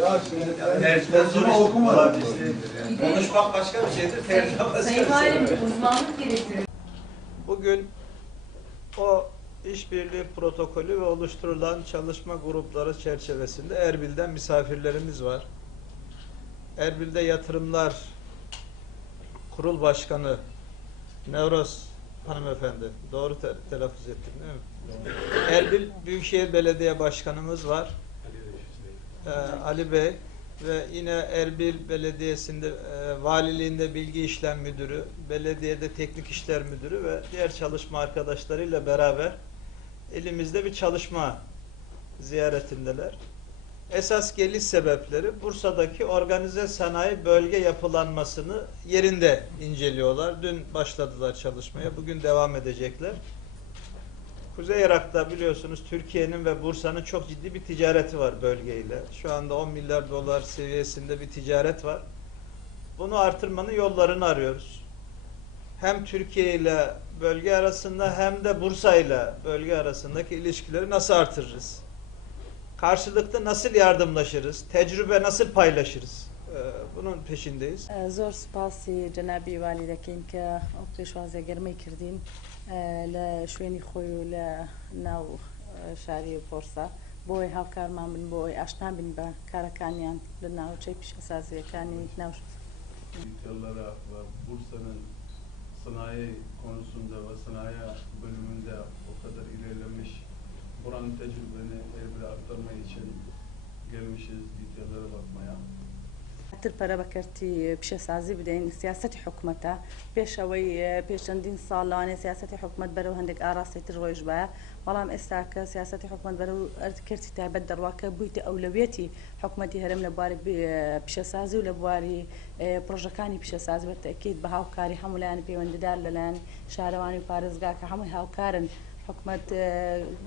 Ya şimdi tercüme okumadım. Konuşmak başka bir şeydir, tercüme başka bir Sayın şeydir. Valim, uzmanlık gerekiyor. Bugün o işbirliği protokolü ve oluşturulan çalışma grupları çerçevesinde Erbil'den misafirlerimiz var. Erbil'de Yatırımlar Kurul Başkanı Nevroz hanımefendi, doğru telaffuz ettim değil mi? Erbil Büyükşehir Belediye Başkanımız var. Ali Bey ve yine Erbil Belediyesi'nde valiliğinde bilgi işlem müdürü, belediyede teknik işler müdürü ve diğer çalışma arkadaşlarıyla beraber elimizde bir çalışma ziyaretindeler. Esas geliş sebepleri Bursa'daki organize sanayi bölge yapılanmasını yerinde inceliyorlar. Dün başladılar çalışmaya, bugün devam edecekler. Kuzey Irak'ta biliyorsunuz Türkiye'nin ve Bursa'nın çok ciddi bir ticareti var bölgeyle. Şu anda 10 milyar dolar seviyesinde bir ticaret var. Bunu artırmanın yollarını arıyoruz. Hem Türkiye ile bölge arasında hem de Bursa ile bölge arasındaki ilişkileri nasıl artırırız? Karşılıklı nasıl yardımlaşırız? Tecrübe nasıl paylaşırız? Bunun peşindeyiz. زۆر سپاسی جەنابی والی دەکەین کە ئەو پێشوازە گەرمەی کردین لە شوێنی خۆی و لە ناو شاری بۆرسا بۆی هاوکارمان بن بۆی ئاشنا بن بە کارەکانیان لە ناوچەی پیشەسازیەکانی ناو Yollara ve Bursa'nın sanayi konusunda ve sanayi bölümünde o kadar ilerlemiş, buranın tecrübeni Erbil'e aktarmak için gelmişiz detaylara bakmaya. تر پەرە بەکەرتی پیشەسازی بدەین سیاسەتی حکوومەتە پێشەوەی پێشەندین ساڵ لەوانێ سیاسەتی حکوومەت بەرەو هەندێک ئاراستی ڕۆیژ بایە بەڵام ئێستا کە سیاسەتی حکوومەت بەرەو ئەردکردی تایبەت دەڕواکە بوویتە ئەولەویەتی حکوومەتی هەرێم لە بواری پیشەسازی و لە بواری پرۆژەکانی پیشەسازی بەتەکید بە هاوکاری هەموو لایەن پەیوەندیدار لەلایەن شارەوانی و پارێزگا کە هەمووی هاوکارن حکوومەت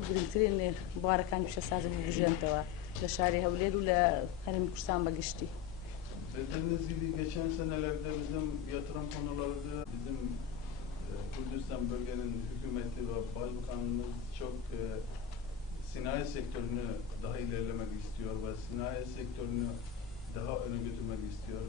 گرنگترین بوارەکانی پیشەسازی ببژێنتەوە لە شاری هەولێر و لە هەرێمی کوردستان بەگشتی. Dediğiniz gibi geçen senelerde bizim yatırım konuları bizim Kürdistan bölgenin hükümeti ve başbakanımız çok sanayi sektörünü daha ilerlemek istiyor ve sanayi sektörünü daha öne götürmek istiyor.